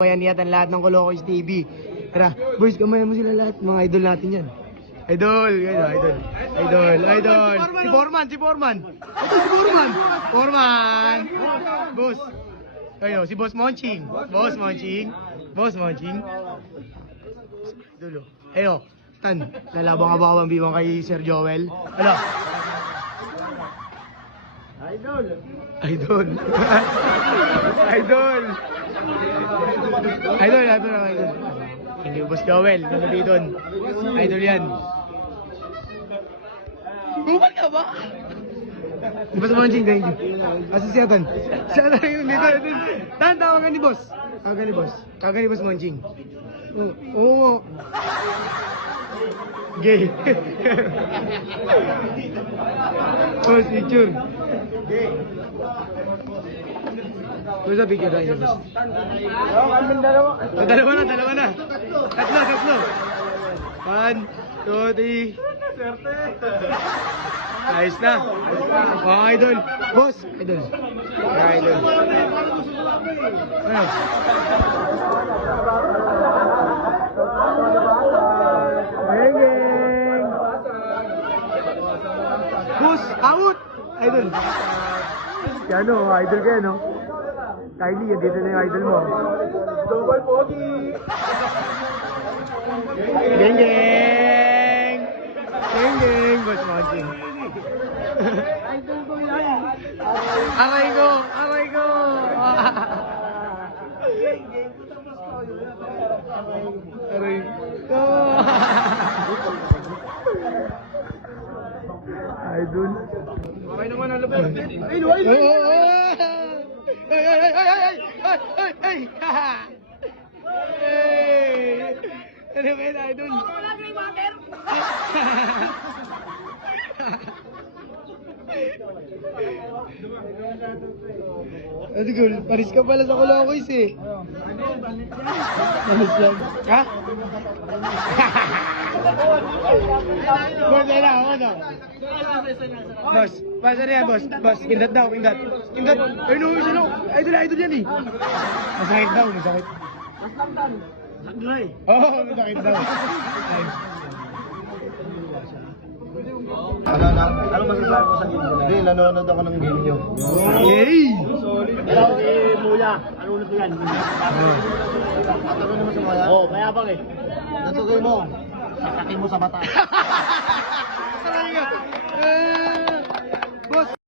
Yan yata lahat ng Kolokoys TV. Tara, boys, kamayan mo sila lahat. Mga idol natin yan. Idol, idol. Si Foreman. Ito si Foreman. Boss. Ayun, si Boss Monching. Idol. Ayun, Tan, lalabang ka ba kabambiwang kay Sir Joel? Ano? Idol. Thank you, Boss Joel. Nalabit doon. Idol yan. Buman ka ba? Boss Monching, thank you. Asa siya, Tan? Siya na yun dito. Tan, tawagan ni Boss. Tawagan ni Boss Monching. Oo. Gay. Boss, picture. Boss, picture tayo, Boss. Dalawa na. Tatlo. 1, 2, 3. Ayos na. Mga idol. Boss, idol. Ano? Geng. Boss, out! Idol. Ano, idol kayo, no? Kylie, dito na yung idol mo. Double pogi! Geng! Boss Monching. Idol ko yan! Aray ko! Idol. Okay naman ang labas. Ay! Ano ba yun, Idol? Wala na yung water! Paris ka pala sa Kolokoys eh. Paris yan. Ha? Boss, ayun na, ako na. Boss, ano yan, boss? Boss, kindat daw. Ay, no, idol yan eh. Masakit daw. Masakit daw. Ano masasabi ko sa game nyo? Hindi, nanonood ako ng game nyo. Yay! Hello, si Muya. Ano ulit ko yan? Ano naman sa mga yan? Oo, mayabang eh. Natugay mo. Sakatin mo sa mata.